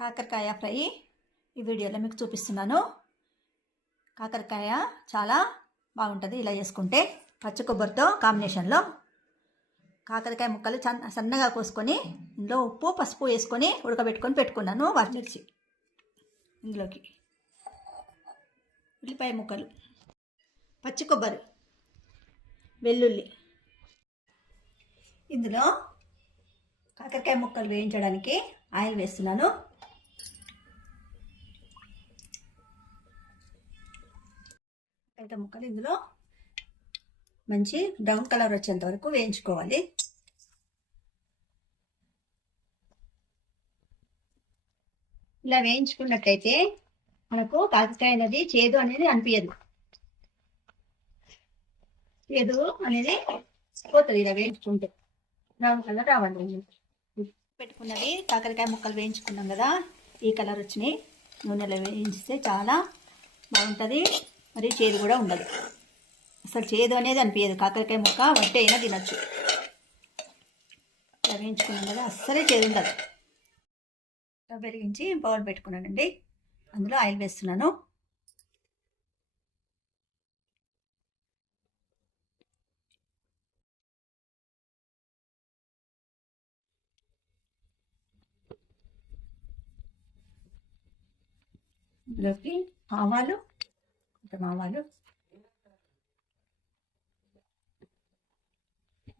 కాకరకాయ ఫ్రై ఈ వీడియోలో మీకు చూపిస్తున్నాను. కాకరకాయ చాలా బాగుంటుంది ఇలా చేసుకుంటే. పచ్చి కొబ్బరితో కాంబినేషన్లో కాకరకాయ ముక్కలు సన్నగా కోసుకొని ఇందులో ఉప్పు పసుపు వేసుకొని ఉడకబెట్టుకొని పెట్టుకున్నాను. పచ్చిమిర్చి, ఇందులోకి ఉల్లిపాయ ముక్కలు, పచ్చి కొబ్బరి, వెల్లుల్లి, ఇందులో కాకరకాయ ముక్కలు వేయించడానికి ఆయిల్ వేస్తున్నాను. కాకరకాయ ముక్కలు ఇందులో మంచి బ్రౌన్ కలర్ వచ్చేంత వరకు వేయించుకోవాలి. ఇలా వేయించుకున్నట్టయితే మనకు కాకరకాయ అనేది చేదు అనేది అనిపించదు. చేదు అనేది పోతుంది ఇలా వేయించుకుంటే. బ్రౌన్ కలర్ రావాలి. పెట్టుకున్నవి కాకరకాయ ముక్కలు వేయించుకున్నాం కదా, ఈ కలర్ వచ్చినాయి. నూనెలో వేయించితే చాలా బాగుంటుంది. మరి చేదు కూడా ఉండదు. అసలు చేదు అనేది అనిపించదు. కాకరకాయ ముక్క వట్టి అయినా తినచ్చు. ఇలా వేయించుకున్నాం కదా, అస్సలే చేదు ఉండదు. వెలిగించి బౌల్ పెట్టుకున్నానండి. అందులో ఆయిల్ వేస్తున్నాను. ఇందులోకి ఆవాలు,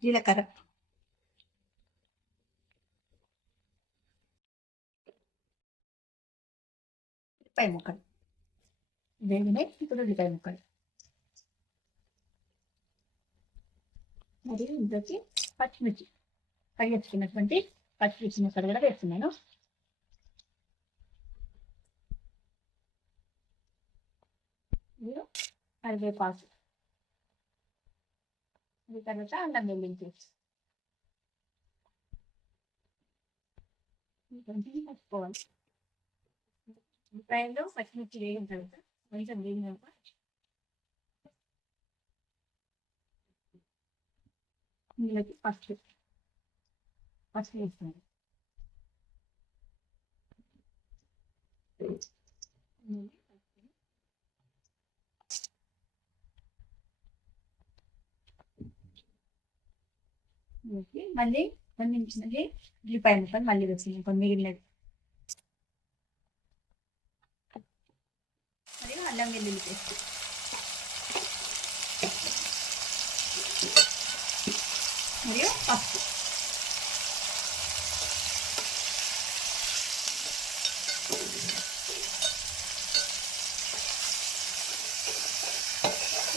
జీలకర్ర, ఉల్లిపాయ ముక్కలు వేగినాయి. ఇప్పుడు ఉల్లిపాయ ముక్కలు మరియు ఇందులోకి పచ్చిమిర్చి, కడిగేసుకున్నటువంటి పచ్చిమిర్చి ముక్కలు కూడా వేస్తున్నాను. కరివేపాకు, తర్వాత అల్లం వెల్లుల్లి పేస్ట్ కొంచెం కలుపుకోవాలి. ఉల్లిపాయలు పచ్చిమిర్చి వేగిన తర్వాత కొంచెం వేగినాక ఇందులోకి పసుపు వేస్తున్నాను. మళ్ళీ కొంచెం ఉల్లిపాయ ముక్కలు మళ్ళీ వేస్తున్నాం కొన్ని మిగిలినది. మరియు అల్లం వెల్లుల్లి పేస్ట్, మరియు పసుపు.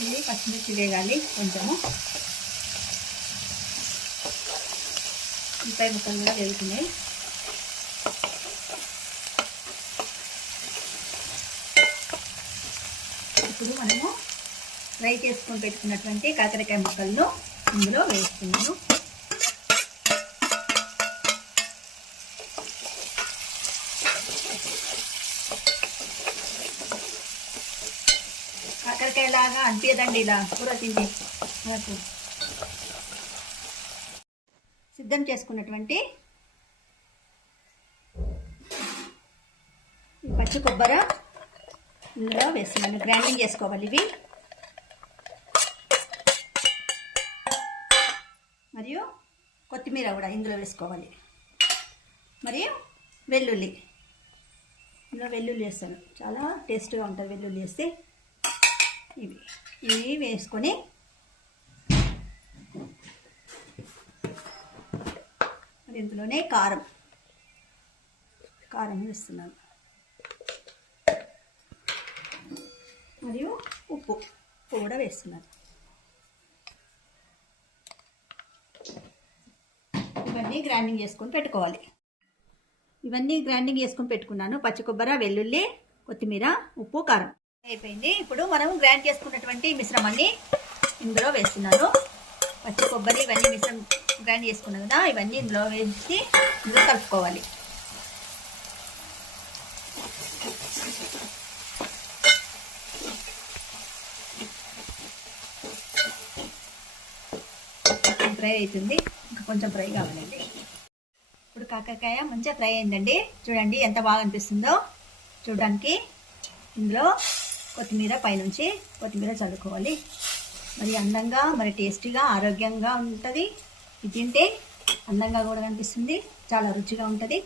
ఇది పచ్చిమిర్చి వేగాలి కొంచెము. ఉల్లిపాయ ముక్కలు కూడా వేగుతున్నాయి. ఇప్పుడు మనము ఫ్రై చేసుకొని పెట్టుకున్నటువంటి కాకరకాయ ముక్కలను ఇందులో వేస్తున్నాను. కాకరకాయ లాగా అనిపించదండి ఇలా కూర తిండి. మనకు సిద్ధం చేసుకున్నటువంటి పచ్చి కొబ్బరి ఇందులో వేస్తున్నాను. గ్రైండింగ్ చేసుకోవాలి ఇవి. మరియు కొత్తిమీర కూడా ఇందులో వేసుకోవాలి. మరియు వెల్లుల్లి, ఇందులో వెల్లుల్లి వేస్తాను. చాలా టేస్ట్గా ఉంటుంది వెల్లుల్లి వేస్తే. ఇవి వేసుకొని ఇందులోనే కారం వేస్తున్నాను. మరియు ఉప్పు కూడా వేస్తున్నాను. ఇవన్నీ గ్రైండింగ్ చేసుకొని పెట్టుకోవాలి. ఇవన్నీ గ్రైండింగ్ చేసుకొని పెట్టుకున్నాను. పచ్చి కొబ్బరి, వెల్లుల్లి, కొత్తిమీర, ఉప్పు, కారం అయిపోయింది. ఇప్పుడు మనం గ్రైండ్ చేసుకున్నటువంటి మిశ్రమాన్ని ఇందులో వేస్తున్నాను. పచ్చి కొబ్బరి ఇవన్నీ గ్రైండ్ చేసుకున్నాం కదా, ఇవన్నీ ఇందులో వేసి ఇందులో కలుపుకోవాలి. ఫ్రై అవుతుంది, ఇంకా కొంచెం ఫ్రై కావాలండి. ఇప్పుడు కాకరకాయ మంచిగా ఫ్రై అయిందండి. చూడండి ఎంత బాగా అనిపిస్తుందో చూడడానికి. ఇందులో కొత్తిమీర పైనుంచి కొత్తిమీర చల్లుకోవాలి. మరి అందంగా మరి టేస్టీగా ఆరోగ్యంగా ఉంటుంది. ఇది తింటే అందంగా కూడా కనిపిస్తుంది, చాలా రుచిగా ఉంటుంది.